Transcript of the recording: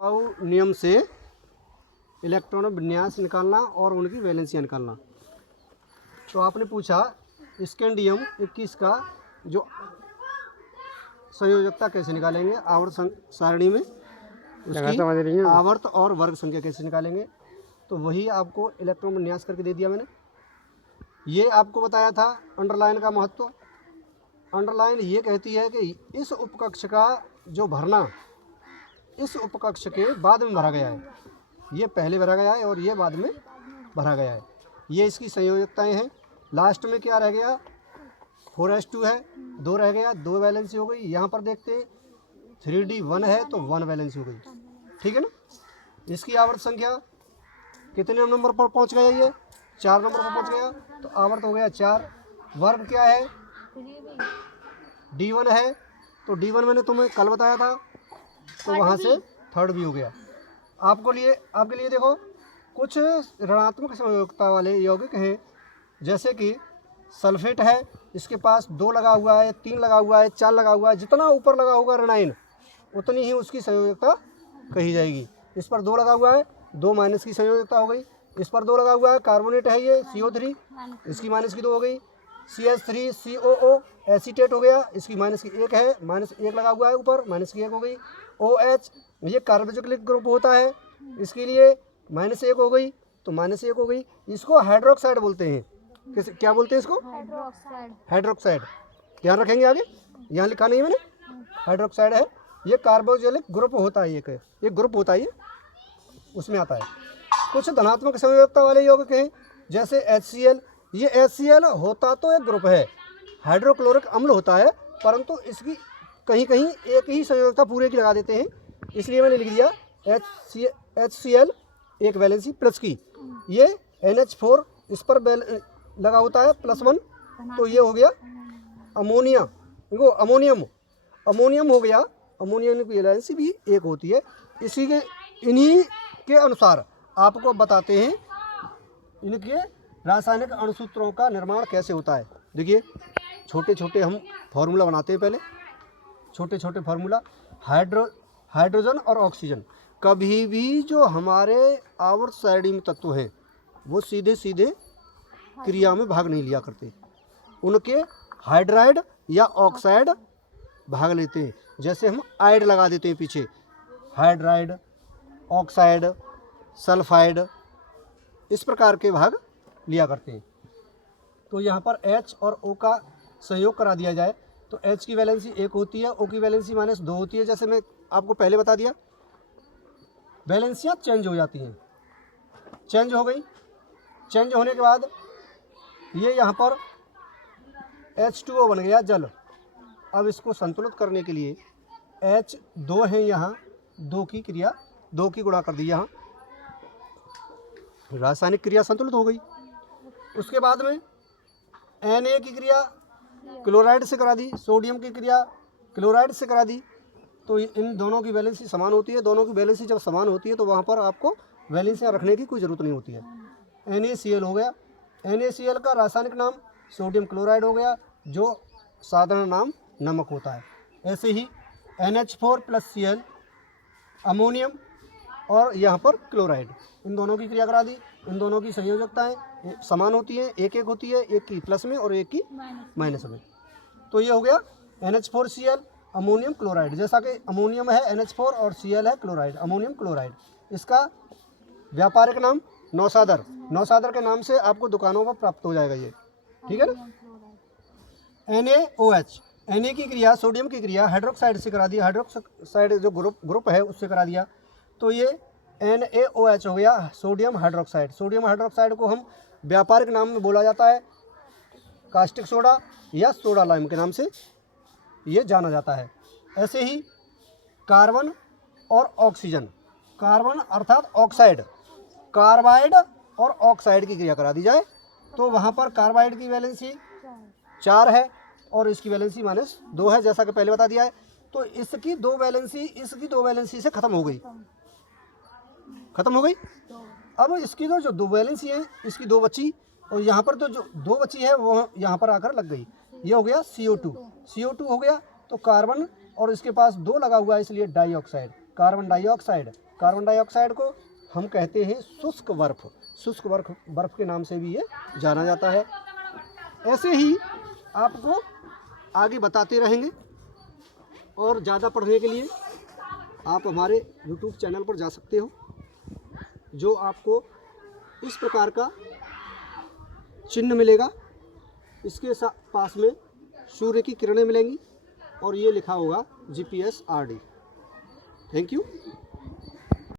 नियम से इलेक्ट्रॉन विन्यास निकालना और उनकी वैलेंसियाँ निकालना। तो आपने पूछा स्कैंडियम 21 का जो संयोजकता कैसे निकालेंगे, आवर्त सारणी में उसकी आवर्त और वर्ग संख्या कैसे निकालेंगे। तो वही आपको इलेक्ट्रॉन विन्यास करके दे दिया मैंने। ये आपको बताया था अंडरलाइन का महत्व। अंडरलाइन ये कहती है कि इस उपकक्ष का जो भरना इस उपकक्ष के बाद में भरा गया है, ये पहले भरा गया है और ये बाद में भरा गया है। ये इसकी संयोजकताएं हैं। लास्ट में क्या रह गया, 4s2 है, 2 रह गया, 2 वैलेंसी हो गई। यहाँ पर देखते हैं 3d 1 है तो 1 वैलेंसी हो गई, ठीक है ना। इसकी आवर्त संख्या कितने नंबर पर पहुँच गया, ये 4 नंबर पर पहुँच गया, तो आवर्त हो गया 4। वर्ग क्या है, d1 है, तो d1 मैंने तुम्हें कल बताया था, तो वहाँ से थर्ड भी हो गया। आपके लिए देखो कुछ ऋणात्मक संयोजकता वाले यौगिक हैं, जैसे कि सल्फेट है, इसके पास 2 लगा हुआ है, 3 लगा हुआ है, 4 लगा हुआ है। जितना ऊपर लगा होगा ऋणायन उतनी ही उसकी संयोजकता कही जाएगी। इस पर 2 लगा हुआ है, 2 माइनस की संयोजकता हो गई। इस पर 2 लगा हुआ है, कार्बोनेट है ये CO3, इसकी माइनस की 2 हो गई। CH3COO एसीटेट हो गया, इसकी माइनस की 1 है, माइनस 1 लगा हुआ है ऊपर, माइनस की 1 हो गई। OH ये कार्बोक्सिलिक ग्रुप होता है, इसके लिए माइनस 1 हो गई, तो माइनस 1 हो गई। इसको हाइड्रोक्साइड बोलते हैं। क्या बोलते हैं इसको, हाइड्रोक्साइड। ध्यान रखेंगे आगे, यहाँ लिखा नहीं मैंने, हाइड्रोक्साइड है। ये कार्बोक्सिलिक ग्रुप होता है, एक ग्रुप होता है, ये उसमें आता है। कुछ धनात्मक संयोजकता वाले यौगिक हैं, जैसे HCl। ये HCl होता तो एक ग्रुप है, हाइड्रोक्लोरिक अम्ल होता है, परंतु इसकी कहीं कहीं एक ही संयोजकता पूरे की लगा देते हैं, इसलिए मैंने लिख दिया HCl एक वैलेंसी प्लस की। ये NH4 इस पर लगा होता है +1, तो ये हो गया अमोनिया, देखो अमोनियम हो गया। अमोनियम की वैलेंसी भी एक होती है। इन्हीं के अनुसार आपको बताते हैं इनके रासायनिक अणुसूत्रों का निर्माण कैसे होता है। देखिए छोटे छोटे हम फार्मूला बनाते हैं, पहले छोटे छोटे फार्मूला। हाइड्रोजन और ऑक्सीजन कभी भी जो हमारे आवर्त सारणी में तत्व हैं वो सीधे सीधे क्रिया में भाग नहीं लिया करते, उनके हाइड्राइड या ऑक्साइड भाग लेते हैं। जैसे हम आइड लगा देते हैं पीछे, हाइड्राइड, ऑक्साइड, सल्फाइड, इस प्रकार के भाग लिया करते हैं। तो यहाँ पर H और O का संयोग करा दिया जाए तो H की वैलेंसी 1 होती है, O की वैलेंसी -2 होती है। जैसे मैं आपको पहले बता दिया, वैलेंसियाँ चेंज हो जाती हैं। चेंज हो गई, चेंज होने के बाद ये यहाँ पर H2O बन गया जल। अब इसको संतुलित करने के लिए H2 है, यहाँ 2 की क्रिया 2 की गुणा कर दी, यहाँ रासायनिक क्रिया संतुलित हो गई। उसके बाद में Na की क्रिया क्लोराइड से करा दी, सोडियम की क्रिया क्लोराइड से करा दी, तो इन दोनों की वैलेंसी समान होती है। दोनों की वैलेंसी जब समान होती है तो वहाँ पर आपको वैलेंसियाँ रखने की कोई ज़रूरत नहीं होती है। NaCl हो गया, NaCl का रासायनिक नाम सोडियम क्लोराइड हो गया, जो साधारण नाम नमक होता है। ऐसे ही NH4 + Cl अमोनियम और यहाँ पर क्लोराइड, इन दोनों की क्रिया करा दी। इन दोनों की संयोजकताएं समान होती हैं, एक होती है, एक की प्लस में और एक की माइनस में। तो ये हो गया NH4Cl अमोनियम क्लोराइड। जैसा कि अमोनियम है NH4 और Cl है क्लोराइड, अमोनियम क्लोराइड। इसका व्यापारिक नाम नौसादर के नाम से आपको दुकानों पर प्राप्त हो जाएगा ये, ठीक है ना। NaOH, Na की क्रिया सोडियम की क्रिया हाइड्रोक्साइड से करा दी, हाइड्रोक्साइड जो ग्रुप है उससे करा दिया, तो ये NaOH हो गया, सोडियम हाइड्रोक्साइड। सोडियम हाइड्रोक्साइड को हम व्यापारिक नाम में बोला जाता है कास्टिक सोडा या सोडा लाइम के नाम से ये जाना जाता है। ऐसे ही कार्बन और ऑक्सीजन, कार्बन अर्थात ऑक्साइड, कार्बाइड और ऑक्साइड की क्रिया करा दी जाए तो वहाँ पर कार्बाइड की वैलेंसी 4 है और इसकी वैलेंसी -2 है, जैसा कि पहले बता दिया है। तो इसकी 2 वैलेंसी से ख़त्म हो गई। अब इसकी जो 2 वैलेंसी है, इसकी 2 बची और यहाँ पर तो जो 2 बची है वो यहाँ पर आकर लग गई। ये हो गया CO2 हो गया, तो कार्बन और इसके पास 2 लगा हुआ है, इसलिए dioxide, carbon dioxide carbon dioxide को हम कहते हैं शुष्क बर्फ। शुष्क बर्फ के नाम से भी ये जाना जाता है। ऐसे ही आपको आगे बताते रहेंगे, और ज़्यादा पढ़ने के लिए आप हमारे YouTube चैनल पर जा सकते हो, जो आपको इस प्रकार का चिन्ह मिलेगा। इसके पास में सूर्य की किरणें मिलेंगी और ये लिखा होगा GPSRD। Thank you.